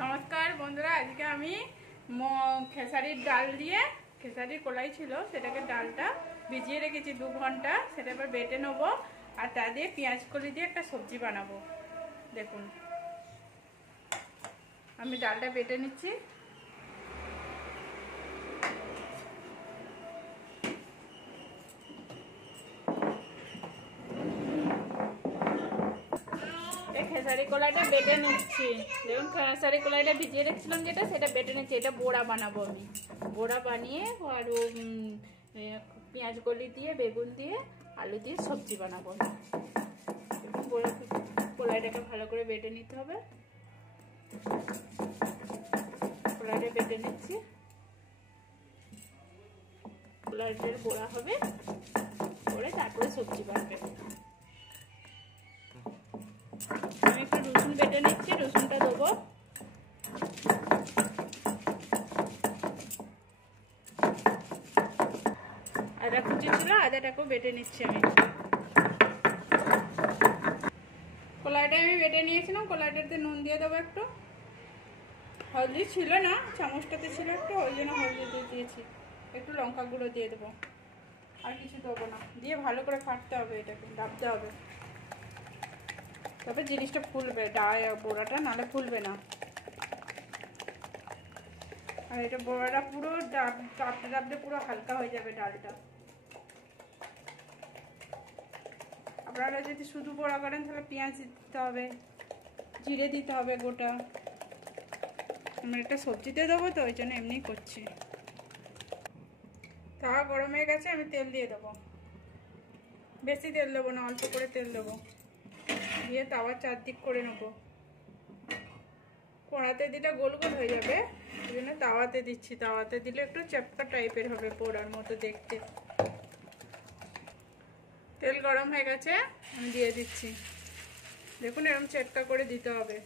नमस्कार बंधुरा आज के आमी खेसारिर डाल दिए खेसारिर कलाई छिलो सेटाके डालटा भिजिए रेखेछि 2 घंटा सेटा एबार बेटे नेब और ता दिए पेंयाज कली दिए एकटा सब्जी बानाबो। देखुन आमी डालटा बेटे निচ্ছি। खेसारी कलाइटा बेटे निচ্ছি। দেখুন খেসারি কলাইটা ভিজিয়ে রেখেছিলাম যেটা সেটা বেটে নিচ্ছি। এটা বড়া বানাবো আমি। বড়া বানিয়ে আর পেঁয়াজ কলি দিয়ে বেগুন দিয়ে আলু দিয়ে সবজি বানাবো। বড়া কলাইটাকে ভালো করে বেটে নিতে হবে। কলাইটা বেটে নিচ্ছি। কলাইটার বড়া হবে করে তারপরে সবজি বানাবে। আমি একটু রসুন বেটে নিচ্ছি, রসুনটা দেবো। আদা কুচি ছিল, আদাটাকেও বেটে নিচ্ছি আমি। কলাইটা আমি বেটে নিয়েছিলাম, কলাইটাতে নুন দিয়ে দেবো একটু। হলদি ছিল না, চামচটাতে ছিল একটু, ওই জন্য হলদি দিয়ে দিয়েছি। একটু লঙ্কা গুঁড়ো দিয়ে দেবো, আর কিছু দেবো না। দিয়ে ভালো করে ফাটতে হবে, এটাকে ডাবতে হবে, তবে জিনিসটা ফুলবে। বড়াটা নালে ফুলবে না। আর এটা বড়াটা পুরো ডাবতে ডাবতে পুরো হালকা হয়ে যাবে ডালটা। আপনারা যদি শুধু বড়া করেন তাহলে পেঁয়াজ দিতে হবে, জিরে দিতে হবে গোটা। আমি একটা সবজিতে দেবো তো ওই জন্য এমনি করছি। তাওয়া গরম হয়ে গেছে, আমি তেল দিয়ে দেবো। বেশি তেল দেবো না, অল্প করে তেল দেবো। দিয়ে তাওয়া চারদিক করে নেবো। কড়াতে দিলে গোল গোল হয়ে যাবে, ওই জন্য তাওয়াতে দিচ্ছি। তাওয়াতে দিলে একটু চ্যাপটা টাইপের হবে, পোড়ার মতো দেখতে। তেল গরম হয়ে গেছে, আমি দিয়ে দিচ্ছি। দেখুন এরকম চেটকা করে দিতে হবে,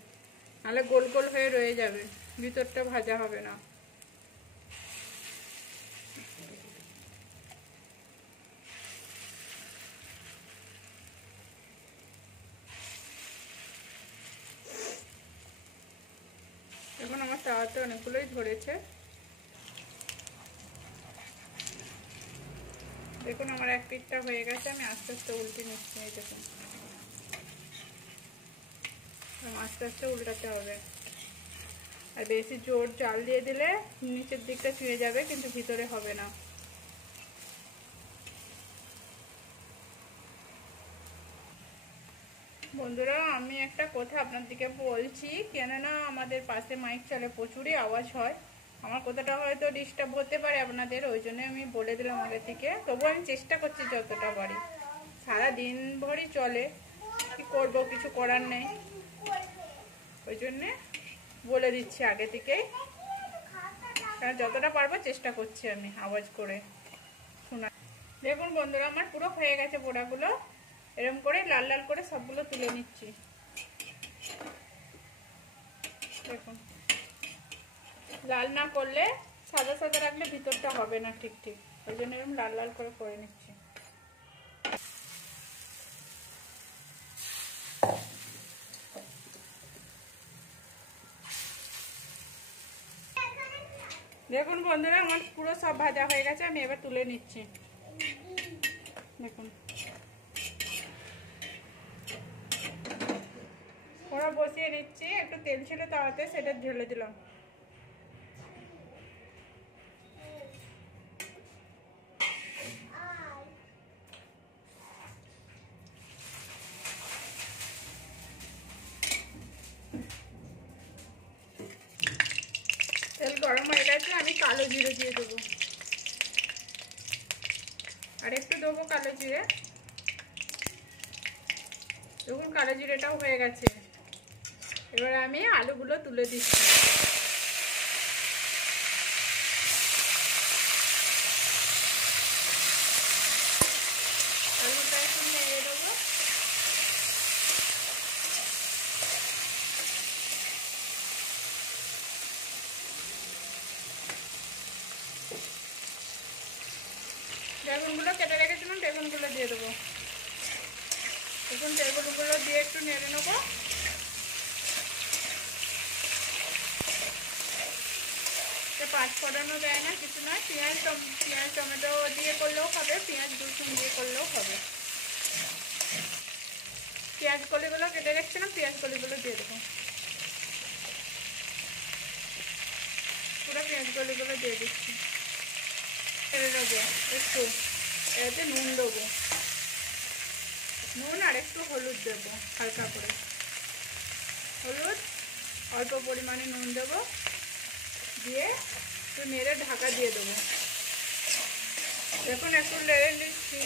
নাহলে গোল গোল হয়ে রয়ে যাবে, ভিতরটা ভাজা হবে না। এখন আমার তাওয়াতে অনেকগুলোই ধরেছে। দেখুন আমার এক পিঠটা হয়ে গেছে, আমি আস্তে আস্তে উল্টে নিচ্ছি। এই দেখুন আস্তে আস্তে উল্টাতে হবে। আর বেশি জোর জাল দিয়ে দিলে নিচের দিকটা ছুঁয়ে যাবে, কিন্তু ভিতরে হবে না। বন্ধুরা আমি একটা কথা আপনাদেরকে বলছি, কেননা আমাদের পাশে মাইক চলে, প্রচুরই আওয়াজ হয়। আমার কথাটা হয়তো ডিস্টার্ব হতে পারে আপনাদের, ওই জন্য আমি বলে দিলাম আগে থেকে। তবু আমি চেষ্টা করছি যতটা পারি। সারাদিন ভরই চলে, কি করব, কিছু করার নেই, ওই জন্যে বলে দিচ্ছি আগে থেকেই। কারণ যতটা পারবো চেষ্টা করছি আমি আওয়াজ করে শোনা। দেখুন বন্ধুরা আমার পুরো হয়ে গেছে বড়াগুলো। এরকম করে লাল লাল করে সবগুলো তুলে নিচ্ছি। দেখুন লাল না করলে, সাদা সাদা রাখলে ভিতরটা হবে না ঠিক ঠিক, ওই জন্য এরকম লাল লাল করে করে নিচ্ছি। দেখুন বন্ধুরা আমার পুরো সব ভাজা হয়ে গেছে, আমি এবার তুলে নিচ্ছি। দেখুন ওরা বসিয়ে নিচ্ছি, একটু তেল ছিল তাওয়াতে, সেটা ঢেলে দিলাম। তেল গরম হয়ে গেছে, আমি কালো জিরে দিয়ে দেবো, আর একটু দেবো কালো জিরে। দেখুন কালো জিরেটাও হয়ে গেছে। এবার আমি আলুগুলো তুলে দিচ্ছি। আলুটা একটু নেড়ে দেবো। বেগুনগুলো কেটে রেখেছিলাম, বেগুনগুলো দিয়ে দেবো। দেখুন বেগুনগুলো দিয়ে একটু নেড়ে নেবো। পাঁচ ফোড়নও দেয় না, কিছু না। পেঁয়াজ টমেটো দিয়ে করলেও হবে, পেঁয়াজ রসুন দিয়ে করলেও হবে। পেঁয়াজ কলিগুলো কেটে রেখেছিলাম, পেঁয়াজ কলিগুলো দিয়ে দেবো। পুরো পেঁয়াজ কলিগুলো দিয়ে দিচ্ছি। ছেড়ে দেবো একটু, এতে নুন দেবো, নুন আর একটু হলুদ দেবো, হালকা করে হলুদ, অল্প পরিমাণে নুন দেবো, দিয়ে একটু নেড়ে ঢাকা দিয়ে দেবো। দেখুন একটু নেড়ে নিচ্ছি।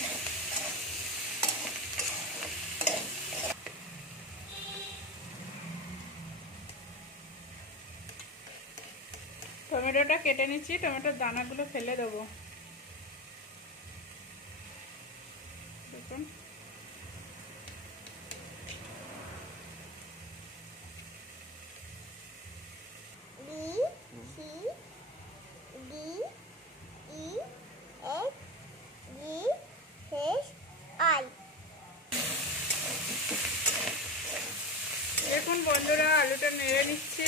টমেটোটা কেটে নিচ্ছি, টমেটোর দানাগুলো ফেলে দেবো। দেখুন দেখুন বন্ধুরা, আলুটা নেড়ে নিচ্ছি,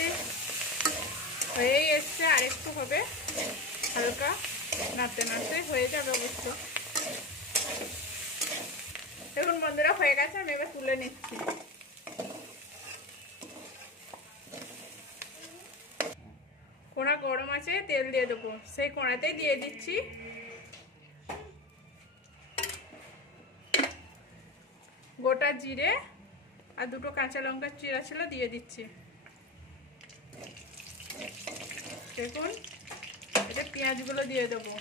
হয়েই এসছে, আর একটু হবে, হালকা নাড়তে নাড়তে হয়ে যাবে অবশ্য। দেখুন বন্ধুরা হয়ে গেছে, আমি এবার তুলে নিচ্ছি। কড়া গরম আছে, তেল দিয়ে দেবো, সেই কড়াতেই দিয়ে দিচ্ছি গোটা জিরে আর দুটো কাঁচা লঙ্কা চিরা ছিল, দিয়ে দিচ্ছি। দেখুন এটা পেঁয়াজগুলো দিয়ে দেবো,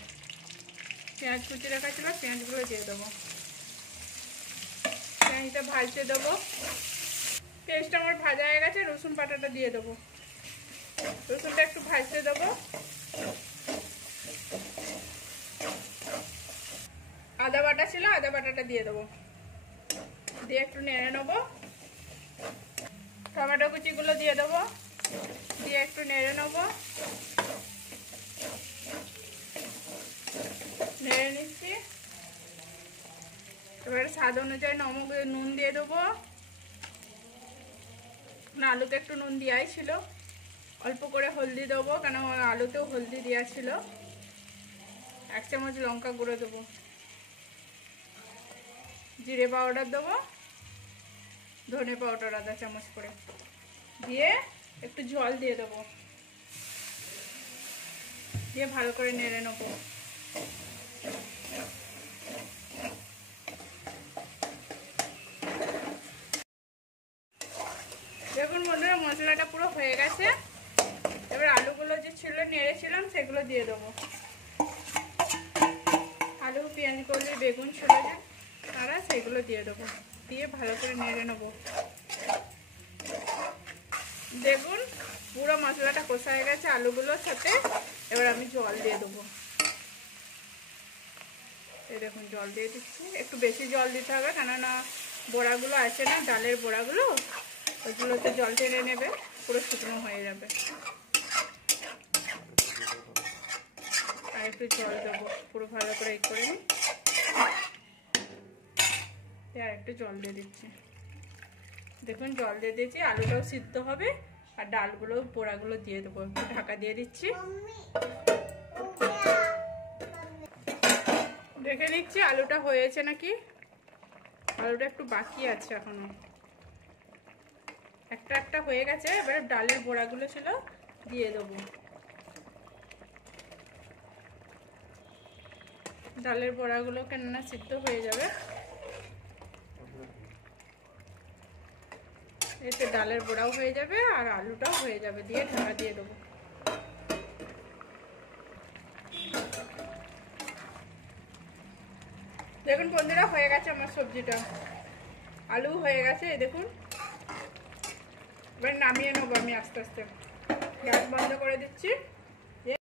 পেঁয়াজ কুচি রাখা ছিল, পেঁয়াজগুলো দিয়ে দেবো। পেঁয়াজটা ভাজতে দেবো। পেঁয়াজটা আমার ভাজা হয়ে গেছে, রসুন বাটাটা দিয়ে দেবো। রসুনটা একটু ভাজতে দেবো। আদা বাটা ছিল, আদা বাটাটা দিয়ে দেবো, দিয়ে একটু নেড়ে নেবো। টমেটো কুচিগুলো দিয়ে দেবো, দিয়ে একটু নেড়ে নেবো। নেড়ে নিচ্ছি। এবারে স্বাদ অনুযায়ী নুন দিয়ে দেবো। না, আলুতে একটু নুন দেওয়াই ছিল। অল্প করে হলদি দেবো, কেন আলুতেও হলদি দেওয়া ছিল। 1 চামচ লঙ্কা গুঁড়ো দেবো, জিরে পাউডার দেবো, ধনে পাউডার আধা চামচ করে দিয়ে একটু জল দিয়ে দেবো, দিয়ে ভালো করে নেড়ে নেবো। দেখুন বন্ধুরা মশলাটা পুরো হয়ে গেছে। এবার আলুগুলো যে ছিল নেড়েছিলাম সেগুলো দিয়ে দেবো। আলু পেঁয়াজ কলি বেগুন ছিল যে তারা, সেগুলো দিয়ে দেবো, দিয়ে ভালো করে নেড়ে নেবো। দেখুন পুরো মশলাটা কষা হয়ে গেছে আলুগুলোর সাথে। এবার আমি জল দিয়ে দেবো। এই দেখুন জল দিয়ে দিচ্ছি, একটু বেশি জল দিতে হবে, কেননা বড়াগুলো আছে না, ডালের বড়াগুলো, ওইগুলোতে জল টেনে নেবে, পুরো শুকনো হয়ে যাবে। আর একটু জল দেবো, পুরো ভালো করে এই করে নিই। আর একটু জল দিয়ে দিচ্ছি। দেখুন জল দিয়ে দিয়েছি, আলুটাও সিদ্ধ হবে, আর ডালগুলো বড়াগুলো দিয়ে দেবো। একটু ঢাকা দিয়ে দিচ্ছি। দেখে নিচ্ছি আলুটা হয়েছে নাকি। আলুটা একটু বাকি আছে এখনো, একটা হয়ে গেছে। এবারে ডালের বড়াগুলো ছিল দিয়ে দেবো। ডালের বড়াগুলো কেননা সিদ্ধ হয়ে যাবে, এতে ডালের বড়াও হয়ে যাবে আর আলুটাও হয়ে যাবে, দিয়ে ঢাকা দিয়ে দেবো। দেখুন বন্ধুরা হয়ে গেছে আমার সবজিটা, আলু হয়ে গেছে। এই দেখুন এবার নামিয়ে নেবো আমি আস্তে আস্তে। গ্যাস বন্ধ করে দিচ্ছি।